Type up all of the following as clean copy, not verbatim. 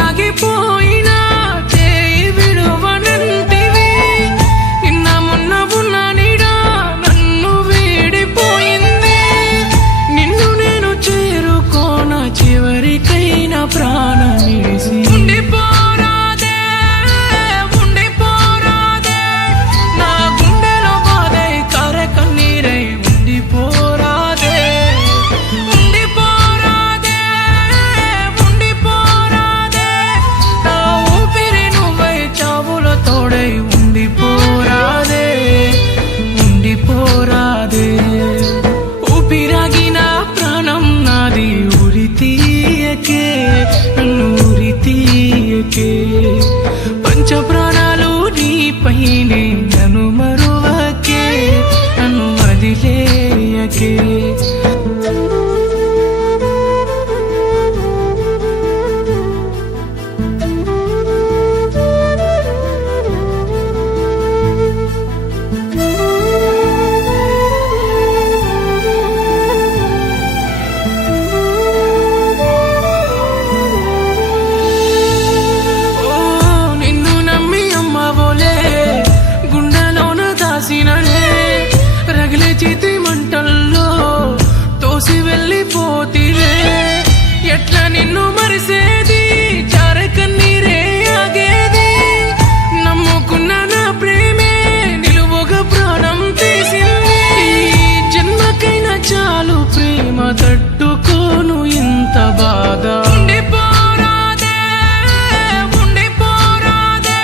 సాగిపోయినా చేయి విడువనంటివి. నిన్న మొన్న ఉన్న నీడా నన్ను వీడిపోయింది. నిన్ను నేను చేరుకోన చివరికైనా ప్రాణమిడిసి ఉండిపోరాదే ఉండిపోరాదే నా గుండెలో బాధై కరె కన్నీరై ఉండిపోరాదే ఉండిపోరాదే ఉండిపోరాదే నా ఊపిరి నువ్వై చావుల తోడై ఉండిపోరాదే ఉండిపోరాదే ఊపిరాగిన ప్రాణం నాది ఉరి తీయకే నన్ను ఉరి తీయకే పంచ ప్రాణాలు నీపైనే నన్ను మరువకే నన్ను వదిలేయకే రగిలే చేతి మంటల్లో తోసి వెళ్ళిపోతిలే ఎట్లా నిన్ను మరిసేది చారె కన్నీరే ఆగేది నమ్ముకున్న నా ప్రేమే నిలువుగా ప్రాణం తీసింది జన్మకైనా చాలు ప్రేమ తట్టుకోను ఇంత బాధ ఉండిపోరాదే ఉండిపోరాదే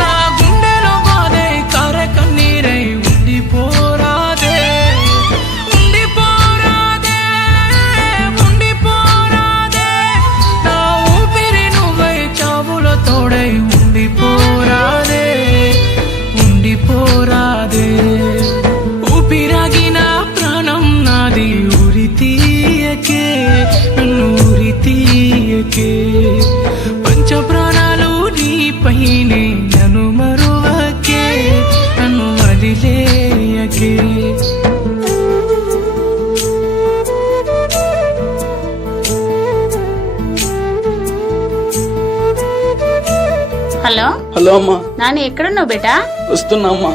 నా గుండెలో బాధై కరె కన్నీరై ఉండిపోరాదే ఉండిపోరాదే ఉండిపోరాదే నా ఊపిరి నువ్వై చావుల తోడై ఉండిపోరాదే ఉండిపోరాదే ఊపిరాగిన ప్రాణం నాది ఉరి తీయకే నన్ను ఉరి తీయకే పంచ ప్రాణాలు నీపైనే నన్ను మరువకే నన్ను వదిలేయకే హలో హలో అమ్మా, నాని ఎక్కడున్నావు బేటా? వస్తున్నా అమ్మా.